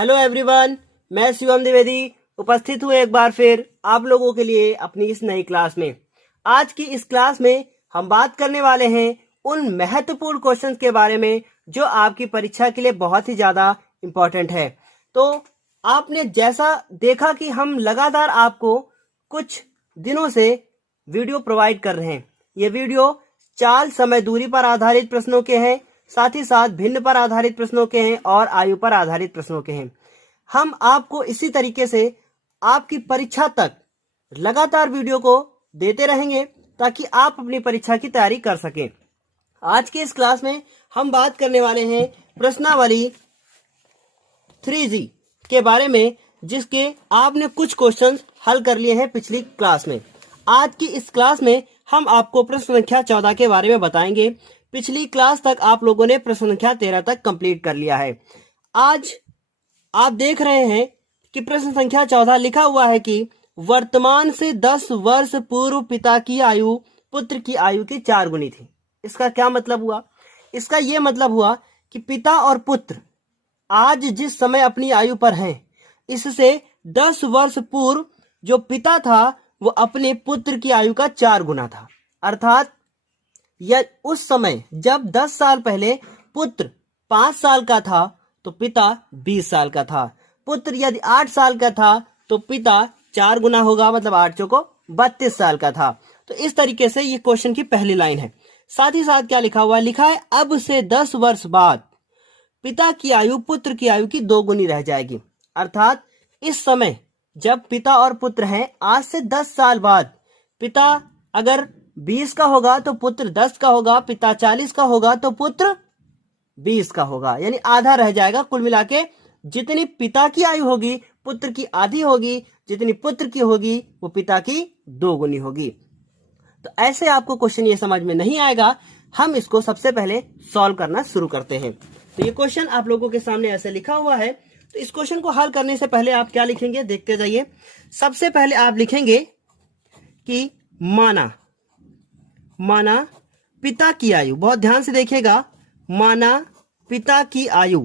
Hello everyone, मैं शिवम द्विवेदी उपस्थित हूँ एक बार फिर आप लोगों के लिए अपनी इस नई क्लास में। आज की इस क्लास में हम बात करने वाले हैं उन महत्वपूर्ण क्वेश्चंस के बारे में जो आपकी परीक्षा के लिए बहुत ही ज़्यादा इम्पोर्टेंट है। तो आपने जैसा देखा कि हम लगातार आपको कुछ दिनों से वीडियो प्रोवाइड कर रहे हैं। ये वीडियो चाल, समय, दूरी पर आधारित प्रश्नों के हैं, साथ ही साथ भिन्न पर आधारित प्रश्नों के हैं और आयु पर आधारित प्रश्नों के हैं। हम आपको इसी तरीके से आपकी परीक्षा तक लगातार वीडियो को देते रहेंगे ताकि आप अपनी परीक्षा की तैयारी कर सकें। आज की इस क्लास में हम बात करने वाले हैं प्रश्नावली 3G के बारे में, जिसके आपने कुछ क्वेश्चंस हल कर लिए हैं पिछली क्लास में। आज की इस क्लास में हम आपको प्रश्न संख्या 14 के बारे में बताएंगे। पिछली क्लास तक आप लोगों ने प्रश्न संख्या 13 तक कंप्लीट कर लिया है। आज आप देख रहे हैं कि प्रश्न संख्या 14 लिखा हुआ है कि वर्तमान से 10 वर्ष पूर्व पिता की आयु पुत्र की आयु की 4 गुनी थी। इसका क्या मतलब हुआ? इसका यह मतलब हुआ कि पिता और पुत्र आज जिस समय अपनी आयु पर हैं, इससे 10 वर्ष पूर्व जो पिता था वो अपने पुत्र की आयु का 4 गुना था। अर्थात यह उस समय जब 10 साल पहले पुत्र 5 साल का था तो पिता 20 साल का था। पुत्र यदि 8 साल का था तो पिता 4 गुना होगा, मतलब 8 चौको 32 साल का था। तो इस तरीके से ये क्वेश्चन की पहली लाइन है। साथ ही साथ क्या लिखा हुआ है? लिखा है अब से 10 वर्ष बाद पिता की आयु पुत्र की आयु की 2 गुनी रह जाएगी। अर्थात इस समय जब पिता और पुत्र हैं, आज से 10 साल बाद पिता अगर 20 का होगा तो पुत्र 10 का होगा, पिता 40 का होगा तो पुत्र 20 का होगा, यानी आधा रह जाएगा। कुल मिला के जितनी पिता की आयु होगी पुत्र की आधी होगी, जितनी पुत्र की होगी वो पिता की 2 गुनी होगी। तो ऐसे आपको क्वेश्चन ये समझ में नहीं आएगा। हम इसको सबसे पहले सॉल्व करना शुरू करते हैं। तो ये क्वेश्चन आप लोगों के सामने ऐसे लिखा हुआ है। तो इस क्वेश्चन को हल करने से पहले आप क्या लिखेंगे, देखते जाइए। सबसे पहले आप लिखेंगे कि माना पिता की आयु, बहुत ध्यान से देखिएगा, माना पिता की आयु।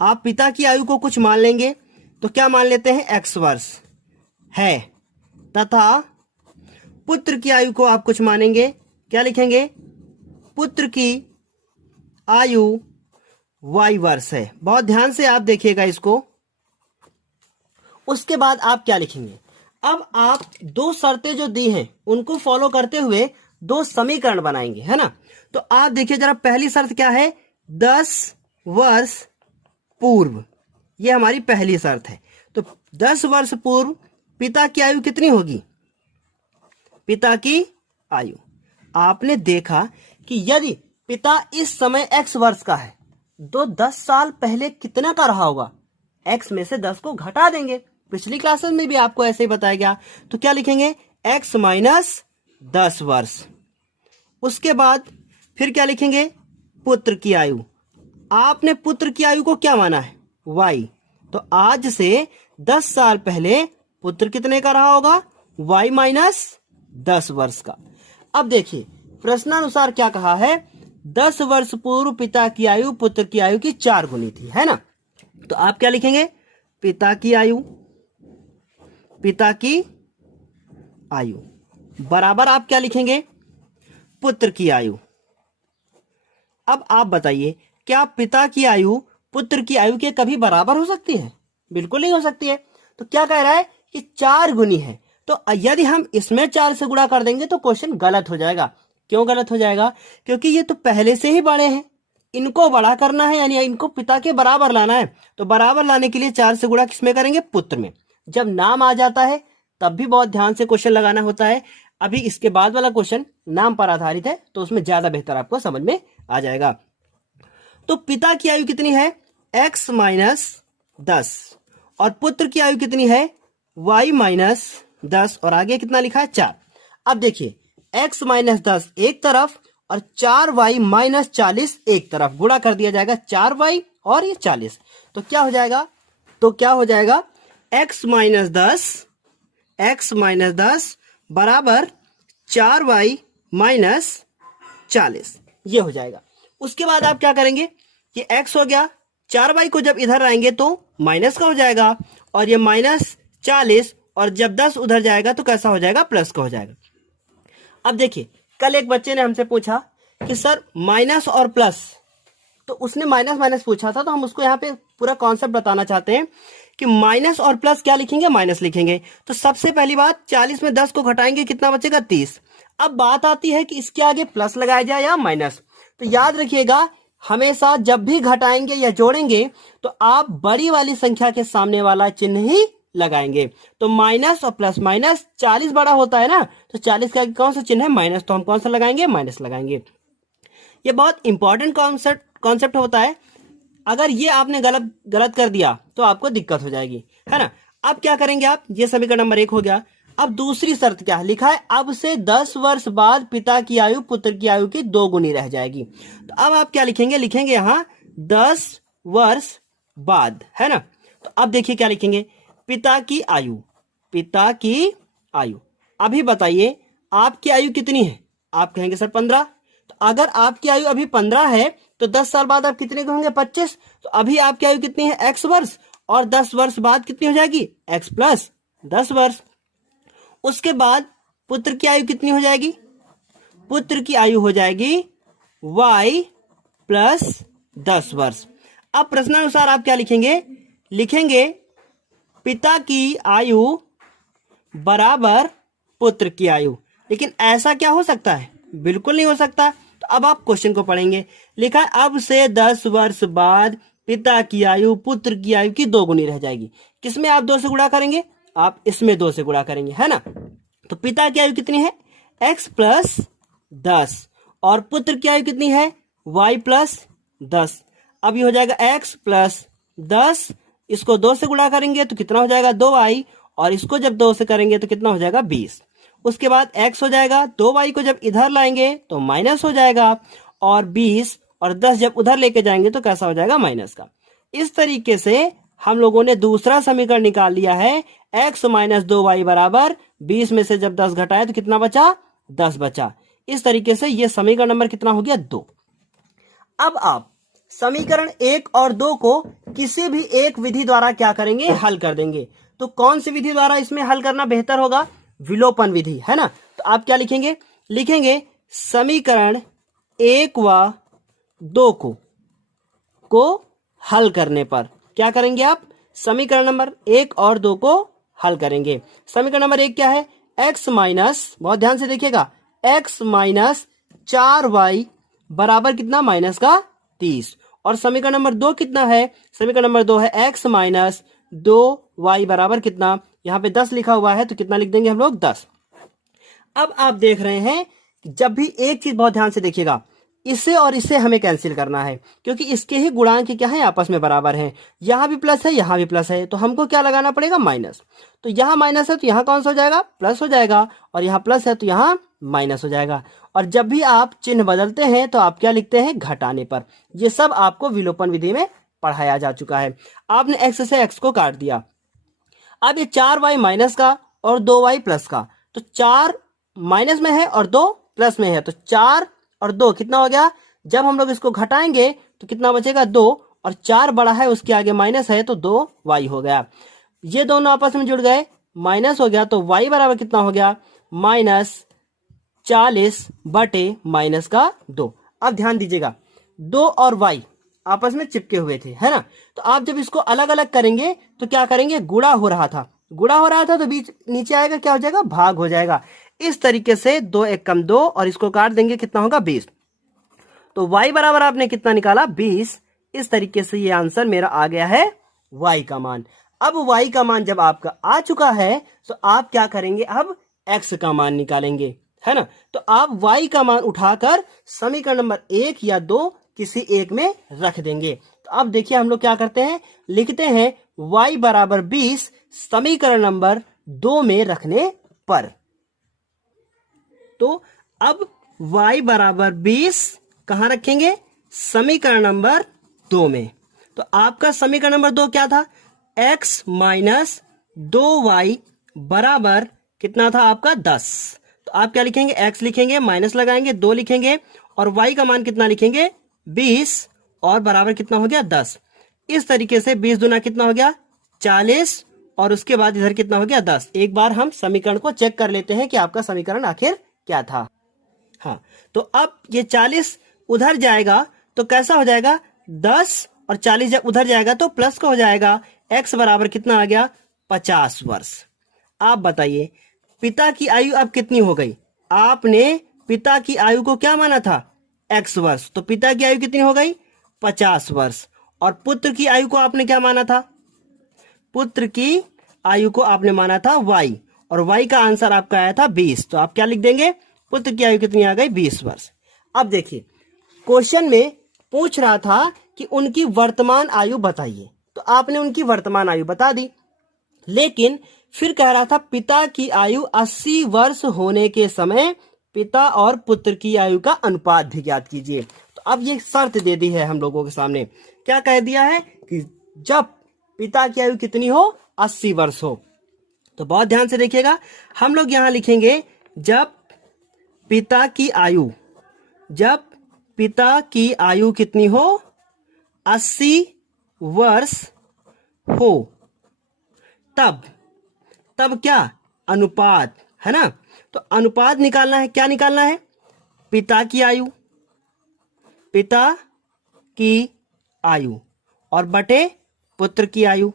आप पिता की आयु को कुछ मान लेंगे तो क्या मान लेते हैं? x वर्ष है, तथा पुत्र की आयु को आप कुछ मानेंगे, क्या लिखेंगे? पुत्र की आयु y वर्ष है। बहुत ध्यान से आप देखिएगा इसको। उसके बाद आप क्या लिखेंगे? अब आप 2 शर्तें जो दी हैं उनको फॉलो करते हुए 2 समीकरण बनाएंगे, है ना। तो आप देखिए जरा, पहली शर्त क्या है? 10 वर्ष पूर्व, ये हमारी पहली शर्त है। तो 10 वर्ष पूर्व पिता की आयु कितनी होगी? पिता की आयु आपने देखा कि यदि पिता इस समय x वर्ष का है तो 10 साल पहले कितना का रहा होगा? x में से 10 को घटा देंगे। पिछली क्लासेस में भी आपको ऐसे ही बताया गया। तो क्या लिखेंगे? x माइनस 10 वर्ष। उसके बाद फिर क्या लिखेंगे? पुत्र की आयु। आपने पुत्र की आयु को क्या माना है? y। तो आज से 10 साल पहले पुत्र कितने का रहा होगा? y माइनस 10 वर्ष का। अब देखिए प्रश्नानुसार क्या कहा है? 10 वर्ष पूर्व पिता की आयु पुत्र की आयु की 4 गुनी थी, है ना। तो आप क्या लिखेंगे? पिता की आयु बराबर आप क्या लिखेंगे? पुत्र की आयु। अब आप बताइए, क्या पिता की आयु पुत्र की आयु के कभी बराबर हो सकती है? बिल्कुल नहीं हो सकती है। तो क्या कह रहा है कि 4 गुनी है। तो यदि हम इसमें 4 से गुणा कर देंगे तो क्वेश्चन गलत हो जाएगा। क्यों गलत हो जाएगा? क्योंकि ये तो पहले से ही बड़े हैं, इनको बड़ा करना है, यानी इनको पिता के बराबर लाना है। तो बराबर लाने के लिए 4 से गुणा किसमें करेंगे? पुत्र में। जब नाम आ जाता है तब भी बहुत ध्यान से क्वेश्चन लगाना होता है। अभी इसके बाद वाला क्वेश्चन नाम पर आधारित है तो उसमें ज्यादा बेहतर आपको समझ में आ जाएगा। तो पिता की आयु कितनी है? x माइनस 10 और पुत्र की आयु कितनी है? y माइनस 10 और आगे कितना लिखा है? 4। अब देखिए x माइनस 10 एक तरफ और 4y माइनस 40 एक तरफ, गुणा कर दिया जाएगा 4y और ये 40। तो क्या हो जाएगा? x माइनस 10 बराबर 4y माइनस 40, ये हो जाएगा। उसके बाद आप क्या करेंगे? ये x हो गया, 4y को जब इधर आएंगे तो माइनस का हो जाएगा, और ये -40, और जब 10 उधर जाएगा तो कैसा हो जाएगा, प्लस का हो जाएगा। अब देखिए, कल एक बच्चे ने हमसे पूछा कि सर माइनस और प्लस, तो उसने माइनस माइनस पूछा था, तो हम उसको यहाँ पे पूरा कॉन्सेप्ट बताना चाहते हैं कि माइनस और प्लस क्या लिखेंगे, माइनस लिखेंगे। तो सबसे पहली बात, 40 में 10 को घटाएंगे कितना बचेगा, 30। अब बात आती है कि इसके आगे प्लस लगाया जाए या माइनस। तो याद रखिएगा, हमेशा जब भी घटाएंगे या जोड़ेंगे तो आप बड़ी वाली संख्या के सामने वाला चिन्ह ही लगाएंगे। तो माइनस और प्लस, माइनस 40 बड़ा होता है ना, तो 40 के आगे कौन सा चिन्ह है, माइनस, तो हम कौन सा लगाएंगे, माइनस लगाएंगे। ये बहुत इंपॉर्टेंट कॉन्सेप्ट होता है। अगर ये आपने गलत कर दिया तो आपको दिक्कत हो जाएगी, है ना। अब क्या करेंगे आप, ये समीकरण नंबर 1 हो गया। अब दूसरी शर्त क्या है, लिखा है अब से 10 वर्ष बाद पिता की आयु पुत्र की आयु की 2 गुनी रह जाएगी। तो अब आप क्या लिखेंगे, लिखेंगे यहाँ 10 वर्ष बाद, है ना। तो अब देखिए क्या लिखेंगे, पिता की आयु, पिता की आयु। अभी बताइए आपकी आयु कितनी है, आप कहेंगे सर 15। तो अगर आपकी आयु अभी 15 है तो 10 साल बाद आप कितने के होंगे, 25। तो अभी आपकी आयु कितनी है, x वर्ष, और 10 वर्ष बाद कितनी हो जाएगी, x प्लस 10 वर्ष। उसके बाद पुत्र की आयु कितनी हो जाएगी, पुत्र की आयु हो जाएगी y प्लस 10 वर्ष। अब प्रश्नानुसार आप क्या लिखेंगे, लिखेंगे पिता की आयु बराबर पुत्र की आयु। लेकिन ऐसा क्या हो सकता है, बिल्कुल नहीं हो सकता। तो अब आप क्वेश्चन को पढ़ेंगे, लिखा है अब से 10 वर्ष बाद पिता की आयु पुत्र की आयु की 2 गुनी रह जाएगी। किसमें आप 2 से गुणा करेंगे, आप इसमें 2 से गुणा करेंगे, है ना। तो पिता की आयु कितनी है, x प्लस 10, और पुत्र की आयु कितनी है, y प्लस 10। अब ये हो जाएगा x प्लस 10, इसको 2 से गुणा करेंगे तो कितना हो जाएगा, 2y, और इसको जब 2 से करेंगे तो कितना हो जाएगा, 20। उसके बाद x हो जाएगा, 2y को जब इधर लाएंगे तो माइनस हो जाएगा, और 20 और 10 जब उधर लेके जाएंगे तो कैसा हो जाएगा, माइनस का। इस तरीके से हम लोगों ने दूसरा समीकरण निकाल लिया है, x माइनस 2y बराबर 20 में से जब 10 घटाए तो कितना बचा, 10 बचा। इस तरीके से ये समीकरण नंबर कितना हो गया, 2। अब आप समीकरण 1 और 2 को किसी भी एक विधि द्वारा क्या करेंगे, हल कर देंगे। तो कौन सी विधि द्वारा इसमें हल करना बेहतर होगा, विलोपन विधि, है ना। तो आप क्या लिखेंगे, लिखेंगे समीकरण 1 व 2 को हल करने पर क्या करेंगे आप, समीकरण नंबर 1 और 2 को हल करेंगे। समीकरण नंबर 1 क्या है, x माइनस, बहुत ध्यान से देखिएगा, x माइनस 4y बराबर कितना, माइनस का 30। और समीकरण नंबर 2 कितना है, समीकरण नंबर 2 है x माइनस 2y बराबर कितना, यहाँ पे 10 लिखा हुआ है तो कितना लिख देंगे हम लोग, 10। अब आप देख रहे हैं, जब भी एक चीज बहुत ध्यान से देखिएगा, इसे और इसे हमें कैंसिल करना है, क्योंकि इसके ही गुणांक क्या है, आपस में बराबर हैं। यहां भी प्लस है, यहां भी प्लस है, तो हमको क्या लगाना पड़ेगा, माइनस। तो यहां माइनस है तो यहां कौन सा हो जाएगा, प्लस हो जाएगा, और यहां प्लस है तो यहां माइनस हो जाएगा। और जब भी आप चिन्ह बदलते हैं तो आप क्या लिखते हैं, घटाने पर। ये सब आपको विलोपन विधि में पढ़ाया जा चुका है। आपने x से x को काट दिया। अब ये 4y माइनस का और 2y प्लस का, तो 4 माइनस में है और 2 प्लस में है, तो 4 और 2 कितना हो गया। जब हम लोग इसको घटाएंगे तो कितना बचेगा, 2, और 4 बड़ा है उसके आगे माइनस है तो 2y हो गया। ये दोनों आपस में जुड़ गए, माइनस हो गया, तो y बराबर कितना हो गया, -40 बटे माइनस का 2। अब ध्यान दीजिएगा, 2 और y आपस में चिपके हुए थे, है ना। तो आप जब इसको अलग अलग करेंगे तो क्या करेंगे, गुणा हो रहा था, तो बीच नीचे आएगा, क्या हो जाएगा, भाग हो जाएगा। इस तरीके से 2 1 कम 2, और इसको काट देंगे, कितना होगा, 20। तो y बराबर आपने कितना निकाला, 20। इस तरीके से ये आंसर मेरा आ गया है y का मान। अब y का मान जब आपका आ चुका है तो आप क्या करेंगे, अब x का मान निकालेंगे, है ना। तो आप y का मान उठाकर समीकरण नंबर 1 या 2 किसी एक में रख देंगे। तो अब देखिए हम लोग क्या करते हैं, लिखते हैं y बराबर 20 समीकरण नंबर 2 में रखने पर। तो अब y बराबर 20 कहां रखेंगे, समीकरण नंबर 2 में। तो आपका समीकरण नंबर 2 क्या था, x माइनस 2y बराबर कितना था आपका, 10। तो आप क्या लिखेंगे, x लिखेंगे, माइनस लगाएंगे, 2 लिखेंगे, और y का मान कितना लिखेंगे, 20, और बराबर कितना हो गया, 10। इस तरीके से 20 दूना कितना हो गया 40 और उसके बाद इधर कितना हो गया 10। एक बार हम समीकरण को चेक कर लेते हैं कि आपका समीकरण आखिर क्या था। हाँ, तो अब ये 40 उधर जाएगा तो कैसा हो जाएगा 10 और 40 जब उधर जाएगा तो प्लस का हो जाएगा। x बराबर कितना आ गया 50 वर्ष। आप बताइए पिता की आयु अब कितनी हो गई। आपने पिता की आयु को क्या माना था x वर्ष, तो पिता की आयु कितनी हो गई 50 वर्ष। और पुत्र की आयु को आपने क्या माना था, पुत्र की आयु को आपने माना था y और y का आंसर आपका आया था 20। तो आप क्या लिख देंगे पुत्र की आयु कितनी आ गई 20 वर्ष। अब देखिए क्वेश्चन में पूछ रहा था कि उनकी वर्तमान आयु बताइए, तो आपने उनकी वर्तमान आयु बता दी, लेकिन फिर कह रहा था पिता की आयु 80 वर्ष होने के समय पिता और पुत्र की आयु का अनुपात भी ज्ञात कीजिए। तो अब ये शर्त दे दी है हम लोगों के सामने, क्या कह दिया है कि जब पिता की आयु कितनी हो 80 वर्ष हो। तो बहुत ध्यान से देखिएगा, हम लोग यहां लिखेंगे जब पिता की आयु कितनी हो 80 वर्ष हो, तब क्या अनुपात है ना। तो अनुपात निकालना है, क्या निकालना है पिता की आयु और बटे पुत्र की आयु।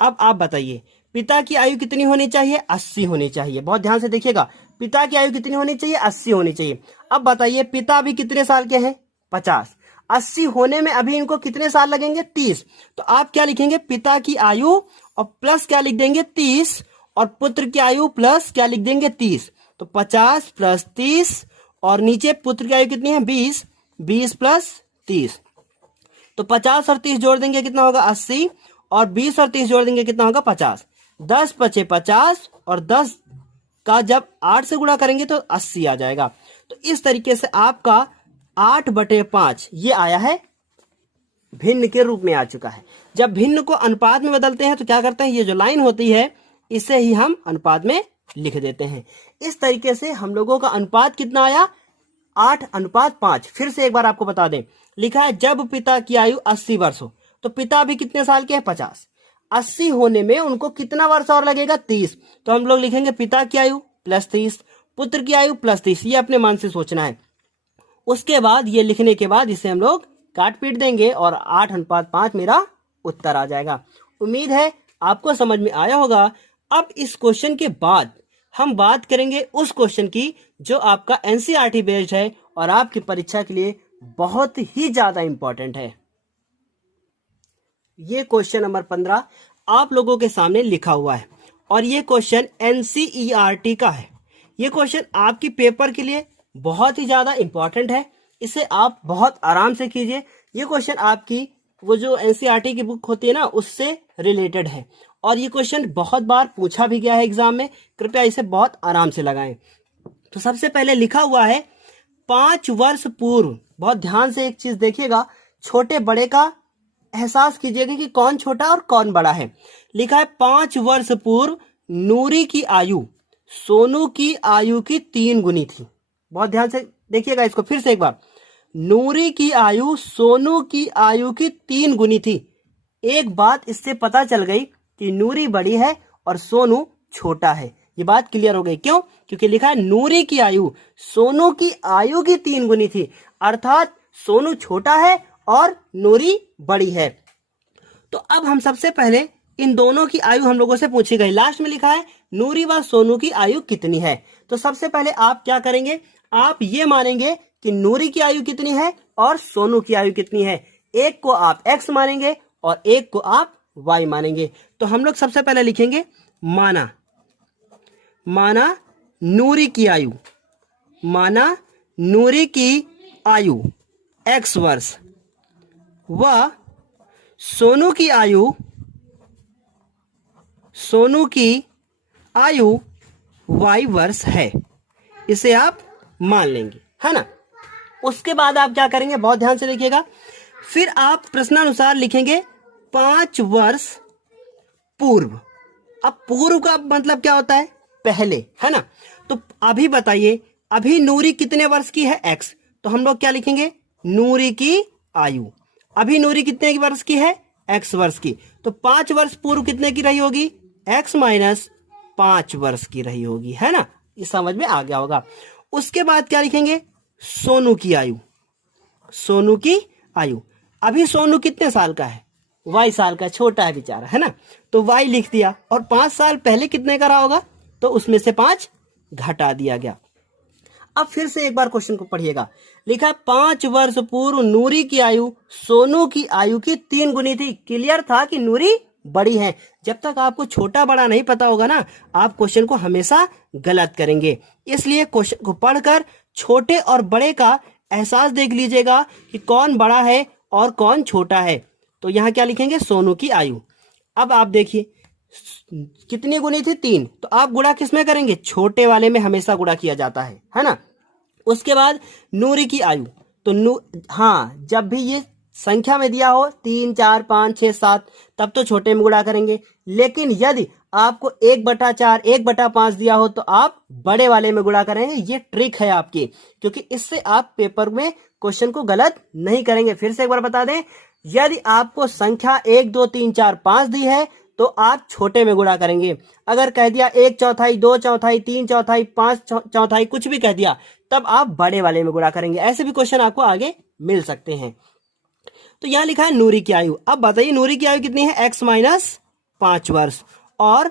अब आप बताइए पिता की आयु कितनी होनी चाहिए 80 होनी चाहिए। बहुत ध्यान से देखिएगा, पिता की आयु कितनी होनी चाहिए 80 होनी चाहिए। अब बताइए पिता अभी कितने साल के हैं 50, 80 होने में अभी इनको कितने साल लगेंगे 30। तो आप क्या लिखेंगे पिता की आयु और प्लस क्या लिख देंगे 30 और पुत्र की आयु प्लस क्या लिख देंगे 30। तो 50 प्लस 30 और नीचे पुत्र की आयु कितनी है 20, 20 प्लस 30। तो 50 और 30 जोड़ देंगे कितना होगा 80 और 20 और 30 जोड़ देंगे कितना होगा 50। 10 पचे 50 और 10 का जब 8 से गुणा करेंगे तो 80 आ जाएगा। तो इस तरीके से आपका 8/5 ये आया है, भिन्न के रूप में आ चुका है। जब भिन्न को अनुपात में बदलते हैं तो क्या करते हैं, ये जो लाइन होती है इसे ही हम अनुपात में लिख देते हैं। इस तरीके से हम लोगों का अनुपात कितना आया 8:5। फिर से एक बार आपको बता दें, लिखा है जब पिता की आयु 80 वर्ष हो, तो पिता भी कितने साल के हैं 50, 80 होने में उनको कितना वर्ष और लगेगा 30। तो हम लोग लिखेंगे पिता की आयु प्लस 30, पुत्र की आयु प्लस 30। ये अपने मन से सोचना है। उसके बाद ये लिखने के बाद इसे हम लोग काट पीट देंगे और 8:5 मेरा उत्तर आ जाएगा। उम्मीद है आपको समझ में आया होगा। अब इस क्वेश्चन के बाद हम बात करेंगे उस क्वेश्चन की जो आपका एनसीईआरटी बेस्ड है और आपकी परीक्षा के लिए बहुत ही ज्यादा इंपॉर्टेंट है। ये क्वेश्चन नंबर 15 आप लोगों के सामने लिखा हुआ है और ये क्वेश्चन एनसीईआरटी का है। ये क्वेश्चन आपकी पेपर के लिए बहुत ही ज्यादा इंपॉर्टेंट है, इसे आप बहुत आराम से कीजिए। ये क्वेश्चन आपकी वो जो एनसीईआरटी की बुक होती है ना उससे रिलेटेड है और ये क्वेश्चन बहुत बार पूछा भी गया है एग्जाम में। कृपया इसे बहुत आराम से लगाएं। तो सबसे पहले लिखा हुआ है 5 वर्ष पूर्व। बहुत ध्यान से एक चीज देखिएगा, छोटे बड़े का एहसास कीजिएगा कि कौन छोटा और कौन बड़ा है। लिखा है 5 वर्ष पूर्व नूरी की आयु सोनू की आयु की 3 गुनी थी। बहुत ध्यान से देखिएगा इसको फिर से एक बार, नूरी की आयु सोनू की आयु की 3 गुनी थी। एक बात इससे पता चल गई कि नूरी बड़ी है और सोनू छोटा है। ये बात क्लियर हो गई, क्यों? क्योंकि लिखा है नूरी की आयु सोनू की आयु की 3 गुनी थी, अर्थात सोनू छोटा है और नूरी बड़ी है। तो अब हम सबसे पहले इन दोनों की आयु हम लोगों से पूछी गई। लास्ट में लिखा है नूरी व सोनू की आयु कितनी है। तो सबसे पहले आप क्या करेंगे, आप ये मानेंगे कि नूरी की आयु कितनी है और सोनू की आयु कितनी है। एक को आप x मानेंगे और एक को आप y मानेंगे। तो हम लोग सबसे पहले लिखेंगे माना नूरी की आयु x वर्ष व सोनू की आयु y वर्ष है। इसे आप मान लेंगे, है ना। उसके बाद आप क्या करेंगे, बहुत ध्यान से देखिएगा, फिर आप प्रश्नानुसार लिखेंगे 5 वर्ष पूर्व। अब पूर्व का मतलब क्या होता है, पहले, है ना। तो अभी बताइए, अभी नूरी कितने वर्ष की है x, तो हम लोग क्या लिखेंगे नूरी की आयु। अभी नूरी कितने की वर्ष की है? x वर्ष की। तो 5 वर्ष पूर्व कितने की रही होगी? x माइनस 5 वर्ष की रही होगी, है ना? ये समझ में आ गया होगा। उसके बाद क्या लिखेंगे? सोनू की आयु। सोनू की आयु। अभी सोनू कितने साल का है? y साल का, छोटा है बेचारा, है ना? तो y लिख दिया। और 5 साल पहले कितने का रहा होगा? तो उसमें से 5 घटा दिया गया। अब फिर से एक बार क्वेश्चन को पढ़िएगा। लिखा 5 वर्ष पूर्व नूरी की आयु सोनू की आयु की 3 गुनी थी। क्लियर था कि नूरी बड़ी है। जब तक आपको छोटा बड़ा नहीं पता होगा ना, आप क्वेश्चन को हमेशा गलत करेंगे। इसलिए क्वेश्चन को पढ़कर छोटे और बड़े का एहसास देख लीजिएगा कि कौन बड़ा है और कौन छोटा है। तो यहाँ क्या लिखेंगे? सोनू की आयु। अब आप देखिए कितनी गुनी थी? 3। तो आप गुणा किसमें करेंगे? छोटे वाले में हमेशा गुणा किया जाता है ना? उसके बाद नूरी की आयु। तो हाँ, जब भी ये संख्या में दिया हो 3, 4, 5, 6, 7, तब तो छोटे में गुणा करेंगे। लेकिन यदि आपको 1/4, 1/5 दिया हो तो आप बड़े वाले में गुणा करेंगे। ये ट्रिक है आपकी, क्योंकि इससे आप पेपर में क्वेश्चन को गलत नहीं करेंगे। फिर से एक बार बता दें, यदि आपको संख्या 1, 2, 3, 4, 5 दी है तो आप छोटे में गुणा करेंगे। अगर कह दिया 1/4, 2/4, 3/4, 5/4, कुछ भी कह दिया, तब आप बड़े वाले में गुणा करेंगे। ऐसे भी क्वेश्चन आपको आगे मिल सकते हैं। तो यहां लिखा है नूरी की आयु। अब बताइए नूरी की आयु कितनी है? x माइनस 5 वर्ष। और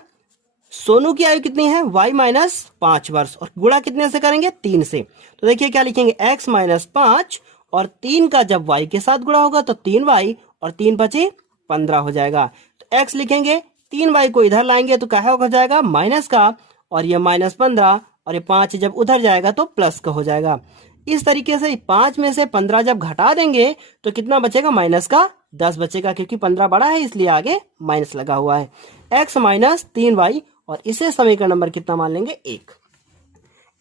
सोनू की आयु कितनी है? y माइनस 5 वर्ष। और गुणा कितने से करेंगे? 3 से। तो देखिए क्या लिखेंगे? x माइनस 5 और 3 का जब y के साथ गुणा होगा तो 3y और 3 बचे 15 हो जाएगा। तो x लिखेंगे, 3y को इधर लाएंगे तो क्या हो जाएगा? माइनस का, और ये -15, और ये 5 जब उधर जाएगा तो प्लस का हो जाएगा। इस तरीके से 5 में से 15 जब घटा देंगे तो कितना बचेगा? माइनस का 10 बचेगा, क्योंकि 15 बड़ा है इसलिए आगे माइनस लगा हुआ है। x माइनस 3y, और इसे समीकरण नंबर कितना मान लेंगे? 1।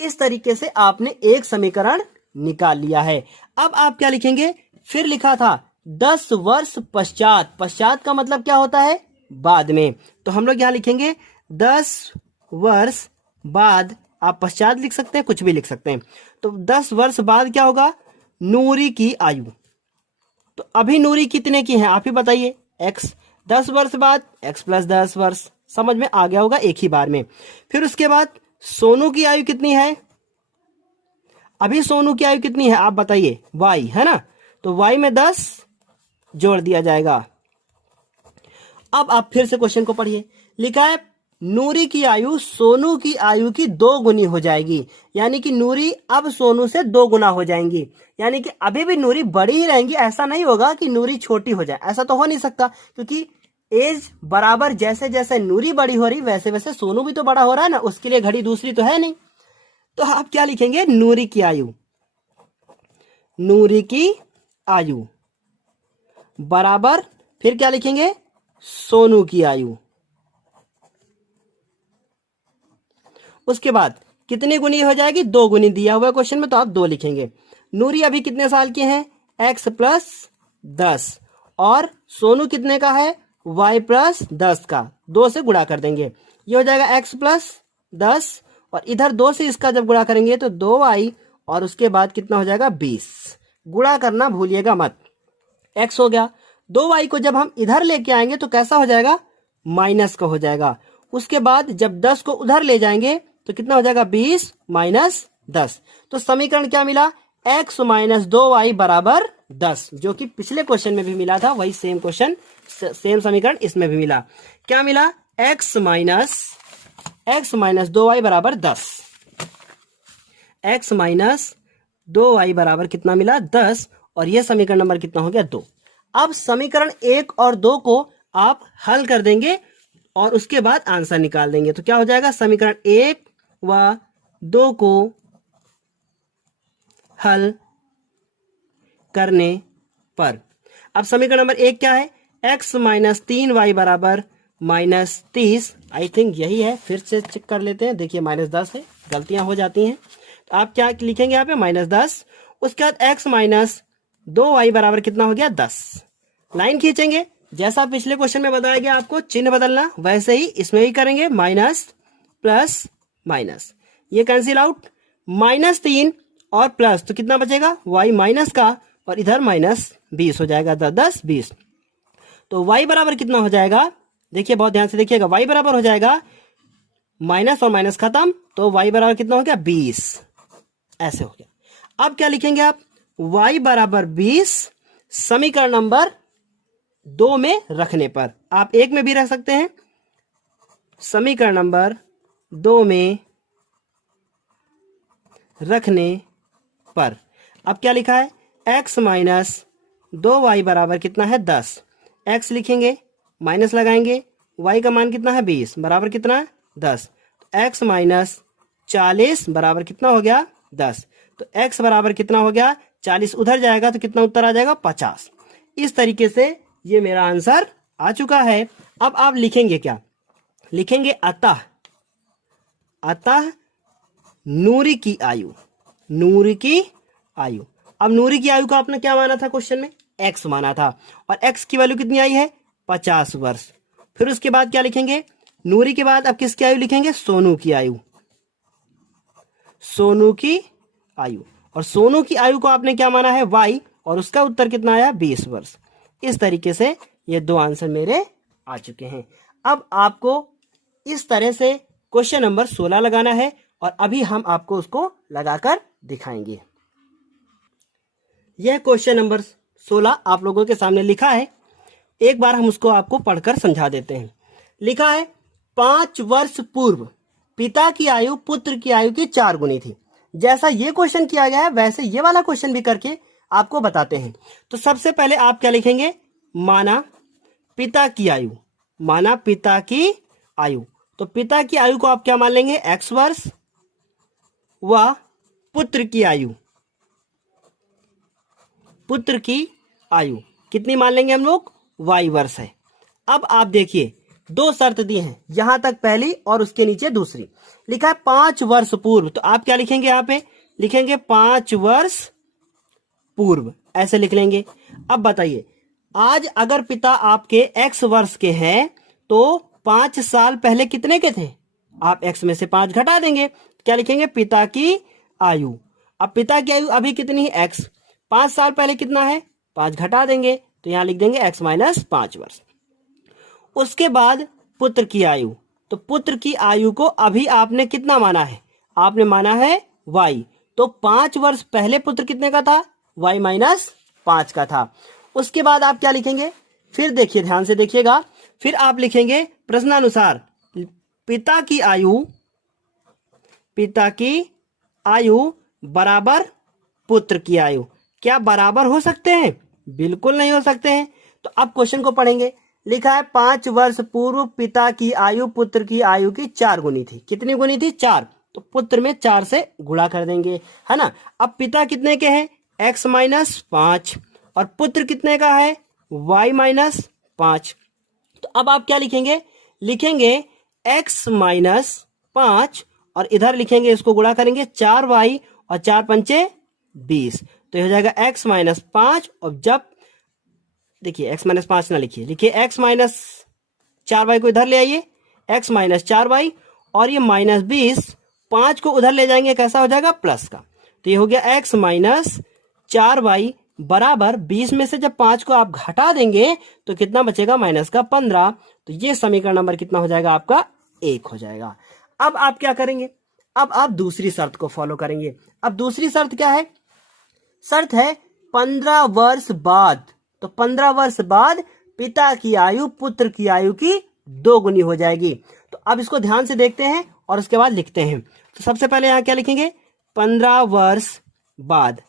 इस तरीके से आपने एक समीकरण निकाल लिया है। अब आप क्या लिखेंगे? फिर लिखा था 10 वर्ष पश्चात। पश्चात का मतलब क्या होता है? बाद में। तो हम लोग यहाँ लिखेंगे 10 वर्ष बाद। आप पश्चात लिख सकते हैं, कुछ भी लिख सकते हैं। तो 10 वर्ष बाद क्या होगा? नूरी की आयु। तो अभी नूरी कितने की है? आप ही बताइए। x। 10 वर्ष बाद x प्लस 10 वर्ष। समझ में आ गया होगा एक ही बार में। फिर उसके बाद सोनू की आयु कितनी है? अभी सोनू की आयु कितनी है? आप बताइए। y है ना? तो y में 10 जोड़ दिया जाएगा। अब आप फिर से क्वेश्चन को पढ़िए। लिखा है नूरी की आयु सोनू की आयु की 2 गुनी हो जाएगी। यानी कि नूरी अब सोनू से 2 गुना हो जाएंगी। यानी कि अभी भी नूरी बड़ी ही रहेंगी। ऐसा नहीं होगा कि नूरी छोटी हो जाए, ऐसा तो हो नहीं सकता, क्योंकि एज बराबर जैसे जैसे नूरी बड़ी हो रही वैसे वैसे सोनू भी तो बड़ा हो रहा है ना। उसके लिए घड़ी दूसरी तो है नहीं। तो आप क्या लिखेंगे? नूरी की आयु। नूरी की आयु बराबर, फिर क्या लिखेंगे? सोनू की आयु। उसके बाद कितनी गुनी हो जाएगी? 2 गुनी दिया हुआ है क्वेश्चन में, तो आप 2 लिखेंगे। नूरी अभी कितने साल की हैं? x plus 10। और सोनू कितने का है? y प्लस 10 का। 2 से गुणा कर देंगे, ये हो जाएगा x प्लस 10, और इधर 2 से इसका जब गुणा करेंगे तो 2y, और उसके बाद कितना हो जाएगा? 20। गुणा करना भूलिएगा मत। x हो गया। 2y को जब हम इधर लेके आएंगे तो कैसा हो जाएगा? माइनस का हो जाएगा। उसके बाद जब 10 को उधर ले जाएंगे तो कितना हो जाएगा? 20 माइनस 10। तो समीकरण क्या मिला? x माइनस 2y बराबर 10, जो कि पिछले क्वेश्चन में भी मिला था। वही सेम क्वेश्चन, सेम समीकरण इसमें भी मिला। क्या मिला? x माइनस 2y बराबर 10। x माइनस 2y बराबर कितना मिला? 10। और यह समीकरण नंबर कितना हो गया? 2। अब समीकरण 1 और 2 को आप हल कर देंगे और उसके बाद आंसर निकाल देंगे। तो क्या हो जाएगा? समीकरण 1 व 2 को हल करने पर, अब समीकरण नंबर 1 क्या है? x माइनस 3y बराबर -30। आई थिंक यही है, फिर से चेक कर लेते हैं। देखिए -10 है, गलतियां हो जाती हैं। तो आप क्या लिखेंगे यहाँ पे? -10। उसके बाद x माइनस 2y बराबर कितना हो गया? 10। लाइन खींचेंगे, जैसा पिछले क्वेश्चन में बताया गया आपको चिन्ह बदलना, वैसे ही इसमें भी करेंगे। माइनस प्लस माइनस, ये कैंसिल आउट। -3 और प्लस, तो कितना बचेगा? y माइनस का और इधर -20 हो जाएगा, 10 10 20। तो y बराबर कितना हो जाएगा, देखिए बहुत ध्यान से देखिएगा, y बराबर हो जाएगा, माइनस और माइनस खत्म, तो y बराबर कितना हो गया 20, ऐसे हो गया। अब क्या लिखेंगे आप, y बराबर 20 समीकरण नंबर 2 में रखने पर, आप 1 में भी रख सकते हैं, समीकरण नंबर 2 में रखने पर। अब क्या लिखा है, x माइनस 2y बराबर कितना है 10, x लिखेंगे, माइनस लगाएंगे, y का मान कितना है 20 बराबर कितना है 10, तो x माइनस 40 बराबर कितना हो गया 10, तो x बराबर कितना हो गया 40, उधर जाएगा तो कितना उत्तर आ जाएगा 50। इस तरीके से ये मेरा आंसर आ चुका है। अब आप लिखेंगे क्या, लिखेंगे अतः, अतः नूरी की आयु, नूरी की आयु। अब नूरी की आयु का आपने क्या माना था क्वेश्चन में, x माना था, और x की वैल्यू कितनी आई है 50 वर्ष। फिर उसके बाद क्या लिखेंगे, नूरी के बाद अब किसकी आयु लिखेंगे, सोनू की आयु, सोनू की आयु, और सोनू की आयु को आपने क्या माना है y, और उसका उत्तर कितना आया 20 वर्ष। इस तरीके से ये 2 आंसर मेरे आ चुके हैं। अब आपको इस तरह से क्वेश्चन नंबर 16 लगाना है, और अभी हम आपको उसको लगाकर दिखाएंगे। यह क्वेश्चन नंबर 16 आप लोगों के सामने लिखा है, एक बार हम उसको आपको पढ़कर समझा देते हैं। लिखा है 5 वर्ष पूर्व पिता की आयु पुत्र की आयु की 4 गुनी थी। जैसा ये क्वेश्चन किया गया है वैसे ये वाला क्वेश्चन भी करके आपको बताते हैं। तो सबसे पहले आप क्या लिखेंगे, माना पिता की आयु, माना पिता की आयु, तो पिता की आयु को आप क्या मान लेंगे x वर्ष, व पुत्र की आयु, पुत्र की आयु कितनी मान लेंगे हम लोग y वर्ष है। अब आप देखिए 2 शर्त दी हैं, यहां तक पहली और उसके नीचे दूसरी। लिखा है 5 वर्ष पूर्व, तो आप क्या लिखेंगे, यहाँ पे लिखेंगे 5 वर्ष पूर्व, ऐसे लिख लेंगे। अब बताइए, आज अगर पिता आपके x वर्ष के हैं तो 5 साल पहले कितने के थे, आप x में से 5 घटा देंगे, क्या लिखेंगे पिता की आयु। अब पिता की आयु अभी कितनी है x, 5 साल पहले कितना है 5 घटा देंगे, तो यहां लिख देंगे x माइनस 5 वर्ष। उसके बाद पुत्र की आयु, तो पुत्र की आयु को अभी आपने कितना माना है, आपने माना है y, तो 5 वर्ष पहले पुत्र कितने का था, y माइनस 5 का था। उसके बाद आप क्या लिखेंगे, फिर देखिए ध्यान से देखिएगा, फिर आप लिखेंगे प्रश्नानुसार पिता की आयु, पिता की आयु बराबर पुत्र की आयु। क्या बराबर हो सकते हैं, बिल्कुल नहीं हो सकते हैं। तो अब क्वेश्चन को पढ़ेंगे। लिखा है 5 वर्ष पूर्व पिता की आयु पुत्र की आयु की 4 गुनी थी। कितनी गुनी थी, 4, तो पुत्र में 4 से गुणा कर देंगे, है ना। अब पिता कितने के हैं, x माइनस 5, और पुत्र कितने का है, y माइनस 5। तो अब आप क्या लिखेंगे, लिखेंगे x माइनस 5, और इधर लिखेंगे, इसको गुणा करेंगे 4y और 4 पंचे 20, तो हो जाएगा x माइनस 5। और जब देखिए x माइनस 5 ना लिखिए, लिखिए x माइनस 4y को इधर ले आइए, x माइनस 4y, और ये माइनस 20, 5 को उधर ले जाएंगे, कैसा हो जाएगा प्लस का, तो ये हो गया x माइनस 4y बराबर 20 में से जब 5 को आप घटा देंगे तो कितना बचेगा, माइनस का 15। तो ये समीकरण नंबर कितना हो जाएगा आपका, 1 हो जाएगा। अब आप क्या करेंगे, अब आप दूसरी शर्त को फॉलो करेंगे। अब दूसरी शर्त क्या है, शर्त है 15 वर्ष बाद, तो 15 वर्ष बाद पिता की आयु पुत्र की आयु की 2 गुनी हो जाएगी। तो अब इसको ध्यान से देखते हैं और उसके बाद लिखते हैं। तो सबसे पहले यहां क्या लिखेंगे, 15 वर्ष बाद,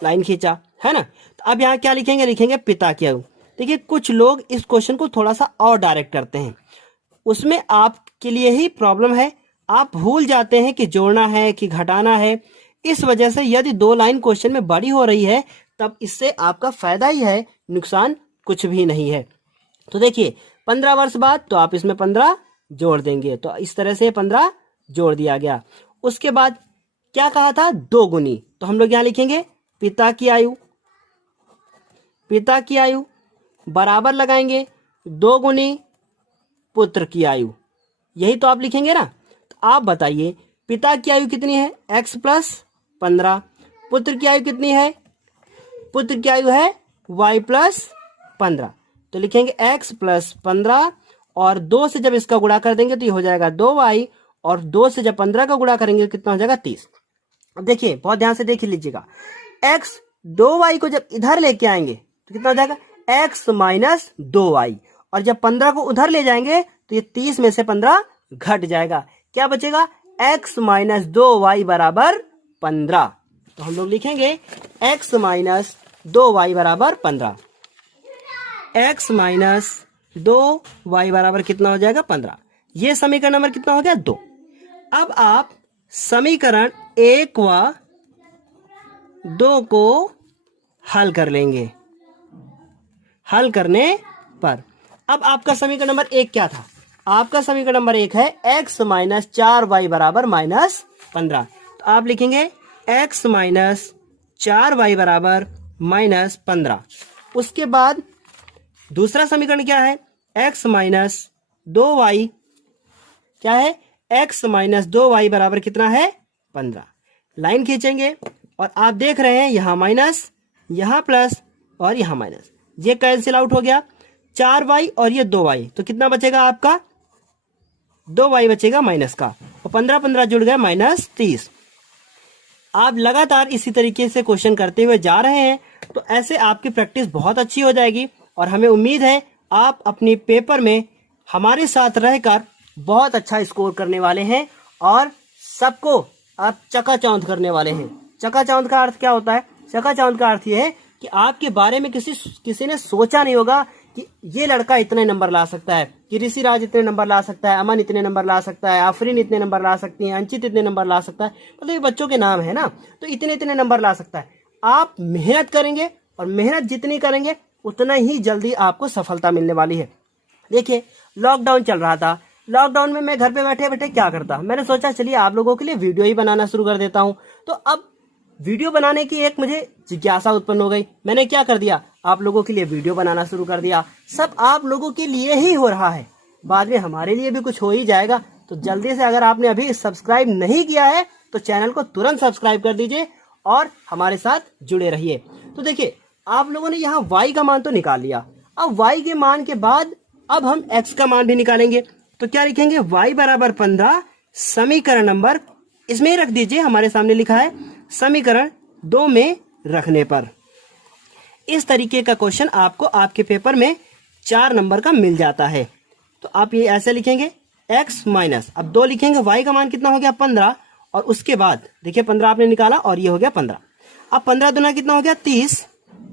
लाइन खींचा, है ना। तो अब यहां क्या लिखेंगे, लिखेंगे पिता की आयु। देखिए कुछ लोग इस क्वेश्चन को थोड़ा सा और डायरेक्ट करते हैं, उसमें आपके लिए ही प्रॉब्लम है, आप भूल जाते हैं कि जोड़ना है कि घटाना है। इस वजह से यदि 2 लाइन क्वेश्चन में बड़ी हो रही है तब इससे आपका फायदा ही है, नुकसान कुछ भी नहीं है। तो देखिए 15 वर्ष बाद, तो आप इसमें 15 जोड़ देंगे, तो इस तरह से 15 जोड़ दिया गया। उसके बाद क्या कहा था, 2 गुनी, तो हम लोग यहां लिखेंगे पिता की आयु, पिता की आयु बराबर लगाएंगे 2 गुनी पुत्र की आयु, यही तो आप लिखेंगे ना। तो आप बताइए पिता की आयु कितनी है, x प्लस 15, पुत्र की आयु कितनी है पुत्र की आयु है y प्लस 15, तो लिखेंगे x प्लस 15 और 2 से जब इसका गुणा कर देंगे तो ये हो जाएगा 2y और 2 से जब 15 का गुणा करेंगे कितना हो जाएगा 30। अब देखिए बहुत ध्यान से देख लीजिएगा, x 2y को जब इधर लेके आएंगे तो कितना हो जाएगा x माइनस 2y, और जब 15 को उधर ले जाएंगे तो ये 30 में से 15 घट जाएगा, क्या बचेगा x माइनस 2y बराबर 15। तो हम लोग लिखेंगे x माइनस 2y बराबर 15, x माइनस 2y बराबर कितना हो जाएगा 15। ये समीकरण नंबर कितना हो गया 2। अब आप समीकरण 1 व 2 को हल कर लेंगे। हल करने पर अब आपका समीकरण नंबर 1 क्या था, आपका समीकरण नंबर 1 है x माइनस 4y बराबर माइनस 15। तो आप लिखेंगे x माइनस 4y बराबर माइनस 15। उसके बाद दूसरा समीकरण क्या है, x माइनस 2y, क्या है x माइनस 2y बराबर कितना है 15। लाइन खींचेंगे और आप देख रहे हैं यहां माइनस, यहां प्लस और यहां माइनस, ये कैंसिल आउट हो गया, 4y और ये 2y, तो कितना बचेगा आपका 2y बचेगा माइनस का, और 15 15 जुड़ गए माइनस 30। आप लगातार इसी तरीके से क्वेश्चन करते हुए जा रहे हैं तो ऐसे आपकी प्रैक्टिस बहुत अच्छी हो जाएगी, और हमें उम्मीद है आप अपनी पेपर में हमारे साथ रहकर बहुत अच्छा स्कोर करने वाले हैं और सबको आप चकाचौंध करने वाले हैं। चकाचौंध का अर्थ क्या होता है, चकाचौंध का अर्थ ये है कि आपके बारे में किसी ने सोचा नहीं होगा कि ये लड़का इतने नंबर ला सकता है, कि ऋषि राज इतने नंबर ला सकता है, अमन इतने नंबर ला सकता है, आफरीन इतने नंबर ला सकती है, अंचित इतने नंबर ला सकता है, मतलब ये बच्चों के नाम है ना, तो इतने इतने नंबर ला सकता है। आप मेहनत करेंगे और मेहनत जितनी करेंगे उतना ही जल्दी आपको सफलता मिलने वाली है। देखिए लॉकडाउन चल रहा था, लॉकडाउन में मैं घर पे बैठे बैठे क्या करता, मैंने सोचा चलिए आप लोगों के लिए वीडियो ही बनाना शुरू कर देता हूँ। तो अब वीडियो बनाने की एक मुझे जिज्ञासा उत्पन्न हो गई, मैंने क्या कर दिया, आप लोगों के लिए वीडियो बनाना शुरू कर दिया। सब आप लोगों के लिए ही हो रहा है, बाद में हमारे लिए भी कुछ हो ही जाएगा। तो जल्दी से अगर आपने अभी सब्सक्राइब नहीं किया है तो चैनल को तुरंत सब्सक्राइब कर दीजिए और हमारे साथ जुड़े रहिए। तो देखिए आप लोगों ने यहाँ y का मान तो निकाल लिया, अब y के मान के बाद अब हम x का मान भी निकालेंगे। तो क्या लिखेंगे, y बराबर 15 समीकरण नंबर इसमें ही रख दीजिए, हमारे सामने लिखा है समीकरण 2 में रखने पर। इस तरीके का क्वेश्चन आपको आपके पेपर में 4 नंबर का मिल जाता है। तो आप ये ऐसे लिखेंगे x माइनस, अब 2 लिखेंगे, y का मान कितना हो गया 15, और उसके बाद देखिए 15 आपने निकाला और ये हो गया 15। अब 15 दूना कितना हो गया 30,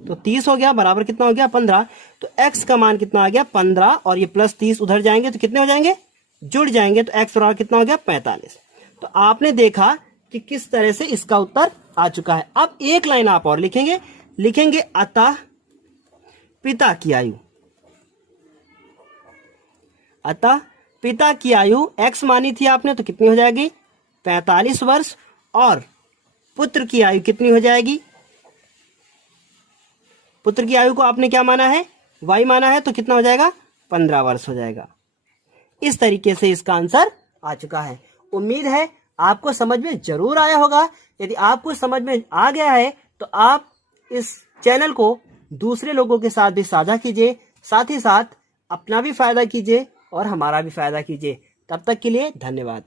तो 30 हो गया बराबर कितना हो गया 15। तो x का मान कितना आ गया 15, और ये प्लस 30 उधर जाएंगे तो कितने हो जाएंगे, जुड़ जाएंगे, तो x बराबर कितना हो गया 45। तो आपने देखा कि किस तरह से इसका उत्तर आ चुका है। अब एक लाइन आप और लिखेंगे अतः पिता की आयु, अतः पिता की आयु x मानी थी आपने तो कितनी हो जाएगी 45 वर्ष, और पुत्र की आयु कितनी हो जाएगी, पुत्र की आयु को आपने क्या माना है y माना है, तो कितना हो जाएगा 15 वर्ष हो जाएगा। इस तरीके से इसका आंसर आ चुका है। उम्मीद है आपको समझ में जरूर आया होगा। यदि आपको समझ में आ गया है तो आप इस चैनल को दूसरे लोगों के साथ भी साझा कीजिए, साथ ही साथ अपना भी फायदा कीजिए और हमारा भी फायदा कीजिए। तब तक के लिए धन्यवाद।